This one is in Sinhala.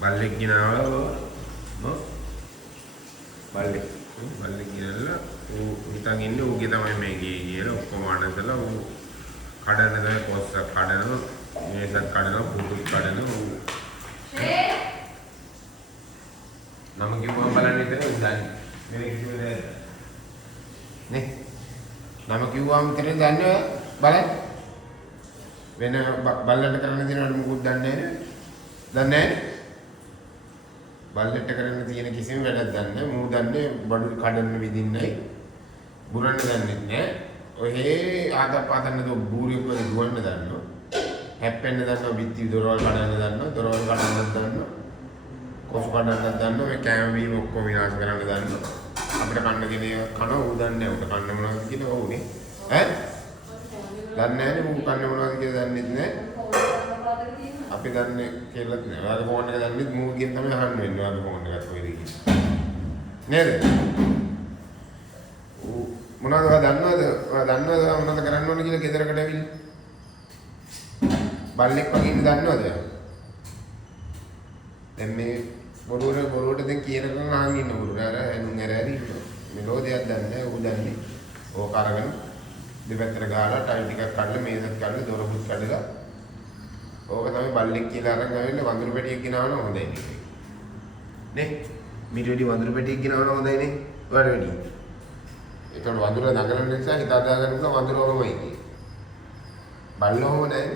බල්ලෙක් ගෙනාවා බල්ලෙක් ගෙනල්ලා ඌ හිතන් ඉන්නේ ඌගේ තමයි මේ ගේ කියලා ඔක්කොම අඬලා ඌ කඩන තමයි කොස්ස කඩනවා මේසක් කඩනවා පුතුත් කඩනවා ඌ නම කිව්වම බලන්න ඉතින් දන්නේ මෙන්න කිව්වේ නේ නම කිව්වම ඉතින් දන්නේ බලන්න වෙන බල්ලන්ට කරන්න දෙනවට මොකුත් දන්නේ නැහැ බල්ලෙට කරන්න තියෙන කිසිම වැඩක් දන්නේ නැහැ මූ දන්නේ බඩු කඩන්න විදින්නයි බුරන්න දන්නේ නැහැ ඔහේ ආදපාතන්න දෝ බූරිය වගේ දුවන්න දන්නවා හැප්පෙන්න දන්නවා බිත්ති දොරවල් කඩන්න දන්නවා දොරවල් කඩන්න දන්නවා කොස් කඩන්න දන්නවා මේ කැම බීම ඔක්කොම විනාශ කරන්න දන්නවා අපිට කන්න ගෙනේ කන ඌ දන්නේ නැහැ ඌට කන්න මොනවද කියලා ඕනේ ඈ දන්නේ නැහැ ඌ කන්න මොනවද කියලා දන්නේ නැහැ අපි දන්නේ කියලාත් නෑ. ඔයාගේ ෆෝන් එක දන්නෙත් මූගෙන් තමයි අහන්න වෙන්නේ. ඔයාගේ ෆෝන් එකත් කොහෙද කියලා. නේද? මොනවද ඔයා දන්නවද? ඔයා දන්නවද මොනවද කරන්න ඕන කියලා ගෙදරකට ඇවිල්ලා? බල්ලෙක් වගේ ඉන්න දන්නවද? දැන් මේ බොරුවට දැන් කියනකම් අහන් ඉන්න බොරුවට අර ඇනුන් ඇරෑරි ඉන්නවා. මෙලෝදියක් දන්නේ නැහැ. ඌ දන්නේ. ඕක අරගෙන දෙපැත්තට ගහලා ටයිල් ටිකක් කඩලා මේසත් කඩලා දොරකුත් කඩලා ඕක තමයි බල්ලෙක් කියලා අරන් ආවෙන්නේ වඳුරු පැටියෙක් ගෙනාවම හොඳයි නේ මීට වැඩි වඳුරු පැටියෙක් ගෙනාවම හොඳයි නේ ඔයාලට වැඩි ඒකට වඳුර දඟලන නිසා හිත හදාගන්න පුළුවන් වඳුරවමයි කියන්නේ බල්ලෝම නැහැ